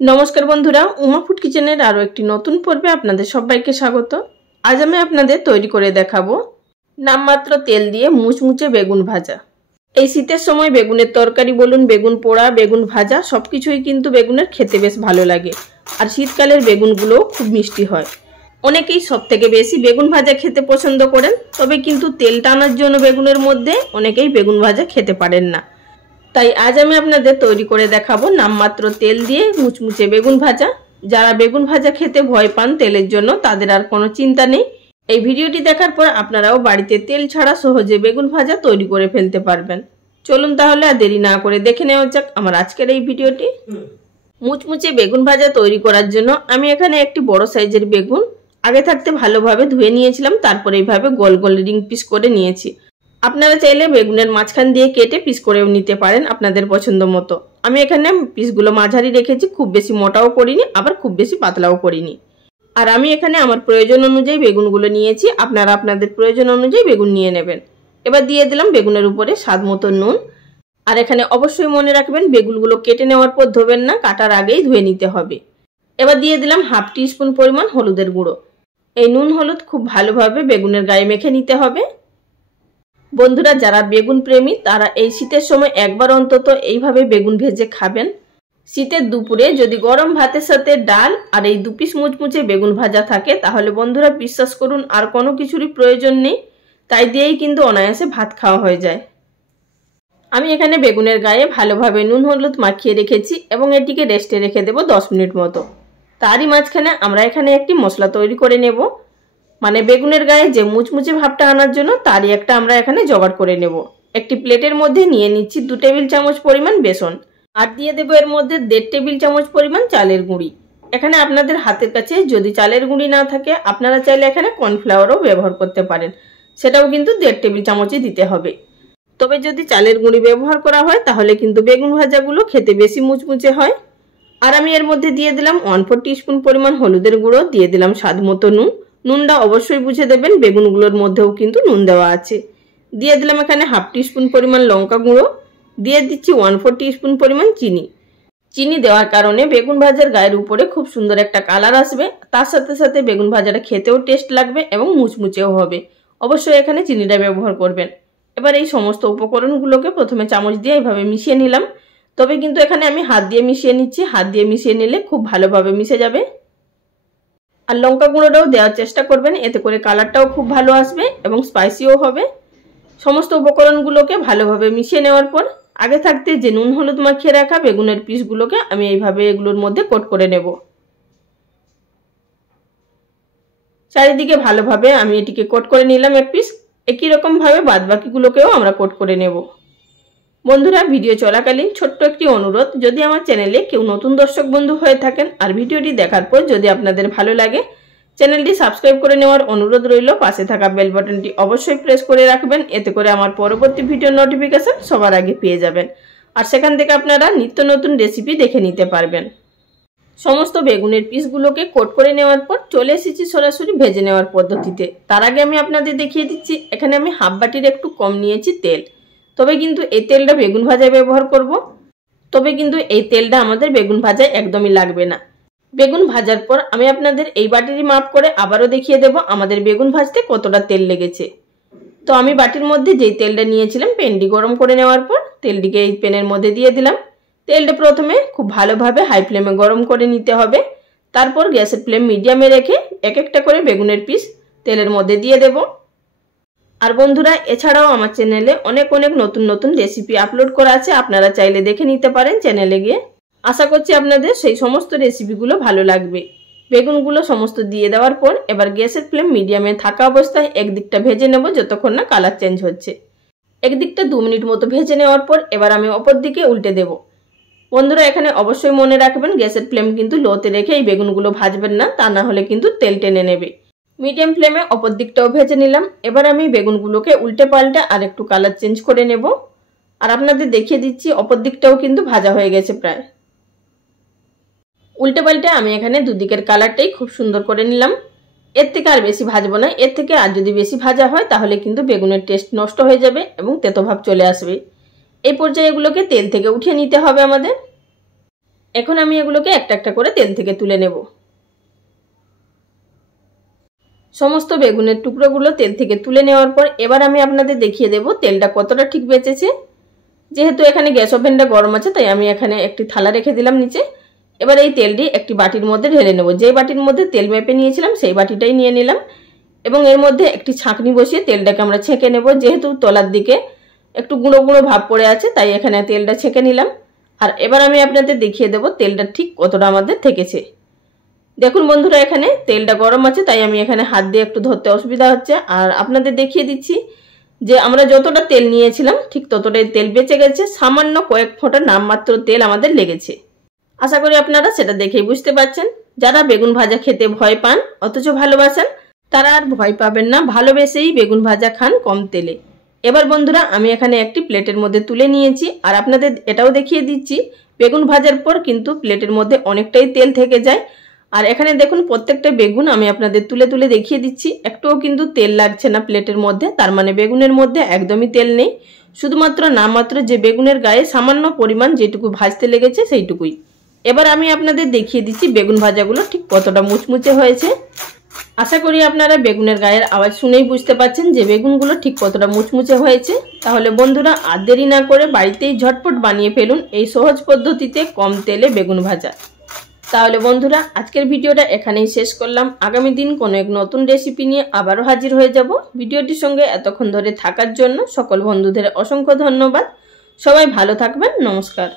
नमस्कार बंधुरा उमा फूड किचेनेर आरो एकटी नतून पर्वे आपनादेर सबाइके स्वागत। आज आमि आपनादेर तैरी करे देखाबो नाममात्र तेल दिए मुचमुचे बेगुन भाजा। এই শীতের সময় বেগুনের তরকারি বলুন, বেগুন পোড়া, বেগুন ভাজা সবকিছুই কিন্তু বেগুনের খেতে বেশ ভালো লাগে। আর শীতকালের বেগুনগুলো খুব মিষ্টি হয়। অনেকেই সবথেকে বেশি বেগুন ভাজা খেতে পছন্দ করেন, তবে কিন্তু তেল টানার জন্য বেগুনের মধ্যে অনেকেই বেগুন ভাজা খেতে পারেন না। তাই আজ আমি আপনাদের তৈরি করে দেখাবো নামমাত্র তেল দিয়ে মুচমুচে বেগুন ভাজা। যারা বেগুন ভাজা খেতে ভয় পান তেলের জন্য, তাদের আর কোনো চিন্তা নেই। এই ভিডিওটি দেখার পর আপনারাও বাড়িতে তেল ছাড়া সহজে বেগুন ভাজা তৈরি করে ফেলতে পারবেন। চলুন তাহলে আর দেরি না করে দেখে নেওয়া যাক আমার আজকের এই ভিডিওটি। মুচমুচে বেগুন ভাজা তৈরি করার জন্য আমি এখানে একটি বড় সাইজের বেগুন আগে থাকতে ভালোভাবে ধুয়ে নিয়েছিলাম, তারপর এইভাবে গোল গোল রিং পিস করে নিয়েছি। আপনারা চাইলে বেগুনের মাঝখান দিয়ে কেটে পিস করেও নিতে পারেন আপনাদের পছন্দ মতো। আমি এখানে পিসগুলো মাঝারি রেখেছি, খুব বেশি মোটাও করিনি আবার খুব বেশি পাতলাও করিনি। আর আমি এখানে আমার প্রয়োজন অনুযায়ী বেগুনগুলো নিয়েছি, আপনারা আপনাদের প্রয়োজন অনুযায়ী বেগুন নিয়ে নেবেন। এবার দিয়ে দিলাম বেগুনের উপরে স্বাদ মতো নুন। আর এখানে অবশ্যই মনে রাখবেন বেগুনগুলো কেটে নেওয়ার পর ধোবেন না, কাটার আগেই ধুয়ে নিতে হবে। এবার দিয়ে দিলাম হাফ টিস্পুন পরিমাণ হলুদের গুঁড়ো। এই নুন হলুদ খুব ভালোভাবে বেগুনের গায়ে মেখে নিতে হবে। বন্ধুরা, যারা বেগুন প্রেমী তারা এই শীতের সময় একবার অন্তত এইভাবে বেগুন ভেজে খাবেন। শীতের দুপুরে যদি গরম ভাতের সাথে ডাল আর এই দু পিস মুচমুচে বেগুন ভাজা থাকে, তাহলে বন্ধুরা বিশ্বাস করুন আর কোনো কিছুরই প্রয়োজন নেই। তাই দিয়েই কিন্তু অনায়াসে ভাত খাওয়া হয়ে যায়। আমি এখানে বেগুনের গায়ে ভালোভাবে নুন হলুদ মাখিয়ে রেখেছি এবং এটিকে রেস্টে রেখে দেব 10 মিনিট মতো। তারই মাঝখানে আমরা এখানে একটি মশলা তৈরি করে নেব, মানে বেগুনের গায়ে যে মুচমুচে ভাবটা আনার জন্য তারই একটা আমরা এখানে জোগাড় করে নেব। একটি প্লেটের মধ্যে নিয়ে নিচ্ছি 2 টেবিল চামচ পরিমাণ বেসন, আর দিয়ে দেবো এর মধ্যে 1.5 টেবিল চামচ পরিমাণ চালের গুঁড়ি। এখানে আপনাদের হাতের কাছে যদি চালের গুঁড়ি না থাকে, আপনারা চাইলে এখানে কর্নফ্লাওয়ারও ব্যবহার করতে পারেন, সেটাও কিন্তু 1.5 টেবিল চামচই দিতে হবে। তবে যদি চালের গুঁড়ি ব্যবহার করা হয় তাহলে কিন্তু বেগুন ভাজাগুলো খেতে বেশি মুচমুচে হয়। আর আমি এর মধ্যে দিয়ে দিলাম 1/4 টিস্পুন পরিমাণ হলুদের গুঁড়ো, দিয়ে দিলাম স্বাদ মতো নুন। নুনটা অবশ্যই বুঝে দেবেন, বেগুনগুলোর মধ্যেও কিন্তু নুন দেওয়া আছে। দিয়ে দিলাম এখানে হাফ টিস্পুন পরিমাণ লঙ্কা গুঁড়ো, দিয়ে দিচ্ছি 1/4 টিস্পুন পরিমাণ চিনি। চিনি দেওয়ার কারণে বেগুন ভাজার গায়ের উপরে খুব সুন্দর একটা কালার আসবে, তার সাথে সাথে বেগুন ভাজাটা খেতেও টেস্ট লাগবে এবং মুচমুচেও হবে। অবশ্যই এখানে চিনিটা ব্যবহার করবেন। এবার এই সমস্ত উপকরণগুলোকে প্রথমে চামচ দিয়ে এইভাবে মিশিয়ে নিলাম, তবে কিন্তু এখানে আমি হাত দিয়ে মিশিয়ে নিচ্ছি। হাত দিয়ে মিশিয়ে নিলে খুব ভালোভাবে মিশে যাবে। আর লঙ্কা গুঁড়োটাও দেওয়ার চেষ্টা করবেন, এতে করে কালারটাও খুব ভালো আসবে এবং স্পাইসিও হবে। সমস্ত উপকরণগুলোকে ভালোভাবে মিশিয়ে নেওয়ার পর আগে থাকতে যে নুন হলুদ মাখিয়ে রাখা বেগুনের পিসগুলোকে আমি এইভাবে এগুলোর মধ্যে কোট করে নেব। চারিদিকে ভালোভাবে আমি এটিকে কোট করে নিলাম এক পিস। একই রকম ভাবে বাদবাকিগুলোকেও আমরা কোট করে নেব। বন্ধুরা, ভিডিও চলাকালীন ছোট্ট একটি অনুরোধ, যদি আমার চ্যানেলে কেউ নতুন দর্শক বন্ধু হয়ে থাকেন আর ভিডিওটি দেখার পর যদি আপনাদের ভালো লাগে, চ্যানেলটি সাবস্ক্রাইব করে নেওয়ার অনুরোধ রইল। পাশে থাকা বেল বাটনটি অবশ্যই প্রেস করে রাখবেন, এতে করে আমার পরবর্তী ভিডিওর নোটিফিকেশন সবার আগে পেয়ে যাবেন। আর সেখান থেকে আপনারা নিত্য নতুন রেসিপি দেখে নিতে পারবেন। সমস্ত বেগুনের পিসগুলোকে কোট করে নেওয়ার পর চলে এসেছি সরাসরি ভেজে নেওয়ার পদ্ধতিতে। তার আগে আমি আপনাদের দেখিয়ে দিচ্ছি, এখানে আমি হাফ বাটির একটু কম নিয়েছি তেল। তবে কিন্তু এই তেলটা বেগুন ভাজায় ব্যবহার করব। তবে কিন্তু এই তেলটা আমাদের বেগুন ভাজায় একদমই লাগবে না। বেগুন ভাজার পর আমি আপনাদের এই বাটিরই মাপ করে আবারও দেখিয়ে দেব আমাদের বেগুন ভাজতে কতটা তেল লেগেছে। তো আমি বাটির মধ্যে যেই তেলটা নিয়েছিলাম, প্যানটি গরম করে নেওয়ার পর তেলটিকে এই প্যানের মধ্যে দিয়ে দিলাম। তেলটা প্রথমে খুব ভালোভাবে হাই ফ্লেমে গরম করে নিতে হবে। তারপর গ্যাসের ফ্লেম মিডিয়ামে রেখে এক একটা করে বেগুনের পিস তেলের মধ্যে দিয়ে দেব। আর বন্ধুরা, এছাড়াও আমার চ্যানেলে অনেক নতুন নতুন রেসিপি আপলোড করা আছে, আপনারা চাইলে দেখে নিতে পারেন চ্যানেলে গিয়ে। আশা করছি আপনাদের সেই সমস্ত রেসিপিগুলো ভালো লাগবে। বেগুনগুলো সমস্ত দিয়ে দেওয়ার পর এবার গ্যাসের ফ্লেম মিডিয়ামে থাকা অবস্থায় একদিকটা ভেজে নেব যতক্ষণ না কালার চেঞ্জ হচ্ছে। একদিকটা 2 মিনিট মতো ভেজে নেওয়ার পর এবার আমি অপর দিকে উল্টে দেব। বন্ধুরা, এখানে অবশ্যই মনে রাখবেন গ্যাসের ফ্লেম কিন্তু লোতে রেখে এই বেগুনগুলো ভাজবেন না, তা না হলে কিন্তু তেল টেনে নেবে। মিডিয়াম ফ্লেমে অপর দিকটাও ভেজে নিলাম। এবার আমি বেগুনগুলোকে উল্টে পাল্টে আর একটু কালার চেঞ্জ করে নেব। আর আপনাদের দেখিয়ে দিচ্ছি অপর দিকটাও কিন্তু ভাজা হয়ে গেছে প্রায়। উল্টে পাল্টে আমি এখানে দুদিকের কালারটাই খুব সুন্দর করে নিলাম। এর থেকে আর বেশি ভাজবো না, এর থেকে আর যদি বেশি ভাজা হয় তাহলে কিন্তু বেগুনের টেস্ট নষ্ট হয়ে যাবে এবং তেতো ভাব চলে আসবে। এই পর্যায়ে এগুলোকে তেল থেকে উঠিয়ে নিতে হবে আমাদের। এখন আমি এগুলোকে একটা একটা করে তেল থেকে তুলে নেব। সমস্ত বেগুনের টুকরোগুলো তেল থেকে তুলে নেওয়ার পর এবার আমি আপনাদের দেখিয়ে দেব তেলটা কতটা ঠিক বেঁচেছে। যেহেতু এখানে গ্যাস ওভেনটা গরম আছে তাই আমি এখানে একটি থালা রেখে দিলাম নিচে। এবার এই তেলটি একটি বাটির মধ্যে ঢেলে নেব। যেই বাটির মধ্যে তেল মেপে নিয়েছিলাম সেই বাটিটাই নিয়ে নিলাম এবং এর মধ্যে একটি ছাঁকনি বসিয়ে তেলটাকে আমরা ছেঁকে নেব। যেহেতু তলার দিকে একটু গুঁড়ো গুঁড়ো ভাব পড়ে আছে তাই এখানে তেলটা ছেঁকে নিলাম। আর এবার আমি আপনাদের দেখিয়ে দেব তেলটা ঠিক কতটা আমাদের থেকেছে। দেখুন বন্ধুরা, এখানে তেলটা গরম আছে তাই আমি এখানে হাত দিয়ে একটু ধরতে অসুবিধা হচ্ছে। আর আপনাদের দেখিয়ে দিচ্ছি যে আমরা যতটা তেল নিয়েছিলাম ঠিক ততটাই তেল বেঁচে গেছে। সামান্য কয়েক ফোঁটা নামমাত্র তেল আমাদের লেগেছে। আশা করি আপনারা সেটা দেখেই বুঝতে পারছেন। যারা বেগুন ভাজা খেতে ভয় পান অথচ ভালোবাসেন তারা আর ভয় পাবেন না, ভালোবেসেই বেগুন ভাজা খান কম তেলে। এবার বন্ধুরা আমি এখানে একটি প্লেটের মধ্যে তুলে নিয়েছি আর আপনাদের এটাও দেখিয়ে দিচ্ছি বেগুন ভাজার পর কিন্তু প্লেটের মধ্যে অনেকটাই তেল থেকে যায়। আর এখানে দেখুন প্রত্যেকটা বেগুন আমি আপনাদের তুলে তুলে দেখিয়ে দিচ্ছি, একটুও কিন্তু তেল লাগছে না প্লেটের মধ্যে। তার মানে বেগুনের মধ্যে একদমই তেল নেই, শুধুমাত্র নামমাত্র যে বেগুনের গায়ে সামান্য পরিমাণ যেটুকু ভাজতে লেগেছে সেইটুকুই। এবার আমি আপনাদের দেখিয়ে দিচ্ছি বেগুন ভাজাগুলো ঠিক কতটা মুচমুচে হয়েছে। আশা করি আপনারা বেগুনের গায়ের আওয়াজ শুনেই বুঝতে পারছেন যে বেগুনগুলো ঠিক কতটা মুচমুচে হয়েছে। তাহলে বন্ধুরা আর দেরি না করে বাড়িতেই ঝটপট বানিয়ে ফেলুন এই সহজ পদ্ধতিতে কম তেলে বেগুন ভাজা। তাহলে বন্ধুরা আজকের ভিডিওটা এখানেই শেষ করলাম। আগামী দিন কোনো এক নতুন রেসিপি নিয়ে আবারও হাজির হয়ে যাব। ভিডিওটির সঙ্গে এতক্ষণ ধরে থাকার জন্য সকল বন্ধুদের অসংখ্য ধন্যবাদ। সবাই ভালো থাকবেন। নমস্কার।